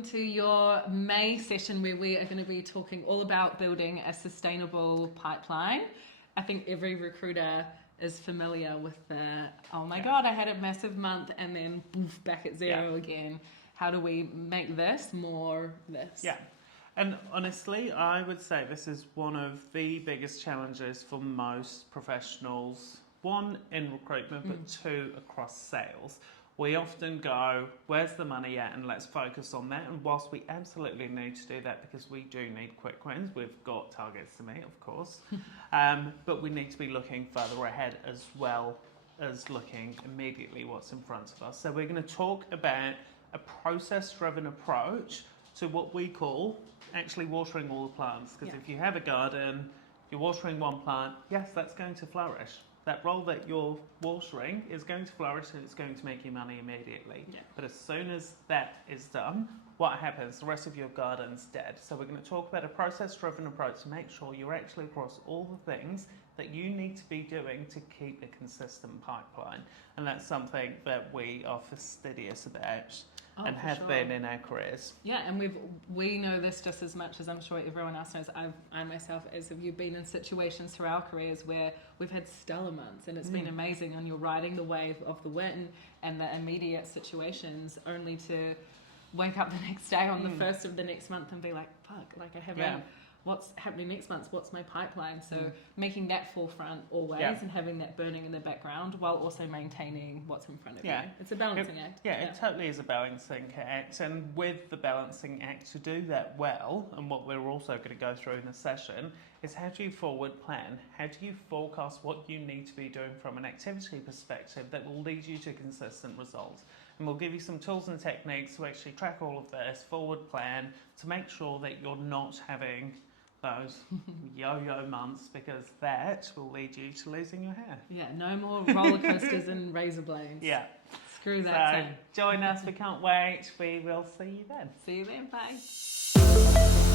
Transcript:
welcome to your May session where we are going to be talking all about building a sustainable pipeline. I think every recruiter is familiar with the, oh my God, I had a massive month and then poof, back at zero again. How do we make this more this? Yeah. And honestly, I would say this is one of the biggest challenges for most professionals. One, in recruitment, but two, across sales. We often go, where's the money at? And let's focus on that. And whilst we absolutely need to do that because we do need quick wins, we've got targets to meet, of course. But we need to be looking further ahead as well as looking immediately what's in front of us. So we're going to talk about a process-driven approach to what we call actually watering all the plants. Because if you have a garden, you're watering one plant, yes, that's going to flourish. That role that you're watering is going to flourish and it's going to make you money immediately. Yeah. But as soon as that is done, what happens? The rest of your garden's dead. So we're going to talk about a process-driven approach to make sure you're actually across all the things that you need to be doing to keep a consistent pipeline. And that's something that we are fastidious about. And have been in our careers. Yeah, and we know this just as much as I'm sure everyone else knows. I myself, as have you, been in situations through our careers where we've had stellar months and it's been amazing, and you're riding the wave of the win and the immediate situations, only to wake up the next day on the first of the next month and be like, fuck, like I haven't. What's happening next month? What's my pipeline? So making that forefront always and having that burning in the background while also maintaining what's in front of you. It's a balancing act. It totally is a balancing act. And with the balancing act, to do that well, and what we're also going to go through in the session, is how do you forward plan? How do you forecast what you need to be doing from an activity perspective that will lead you to consistent results? And we'll give you some tools and techniques to actually track all of this, forward plan, to make sure that you're not having those yo-yo months, because that will lead you to losing your hair. Yeah, no more roller coasters and razor blades. Yeah. Screw that. So join us, we can't wait. We will see you then. See you then, bye.